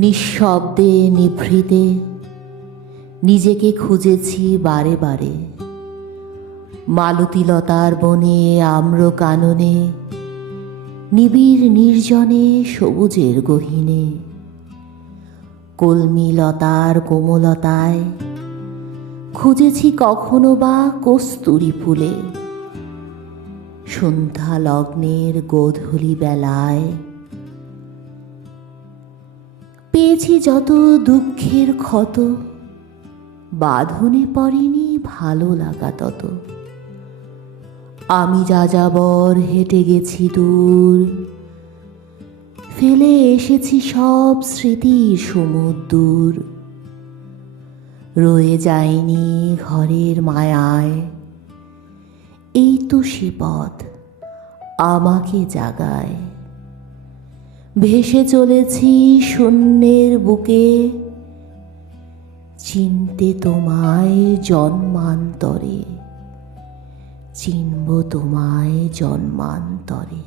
নিঃশব্দে নিভৃতে নিজেকে খুঁজেছি বারে বারে, মালতীলতার বনে আম্র কাননে, নিবিড় নির্জনে সবুজের গহীনে, কলমিলতার কোমলতায় খুঁজেছি কখনো বা কস্তুরী ফুলে, সন্ধ্যা লগ্নের গোধূলি বেলায় পেয়েছি যত দুঃখের ক্ষত, বাঁধনে পড়েনি ভালো লাগা তত। আমি যাযাবর হেঁটে গেছি দূর, ফেলে এসেছি সব স্মৃতির সমুদ্র, রয়ে যায়নি ঘরের মায়ায়। এই তো সে পথ আমাকে জাগায়, ভেসে চলেছি শূন্যের বুকে, চিনতে তোমায় জন্মান্তরে, চিনব তোমায় জন্মান্তরে।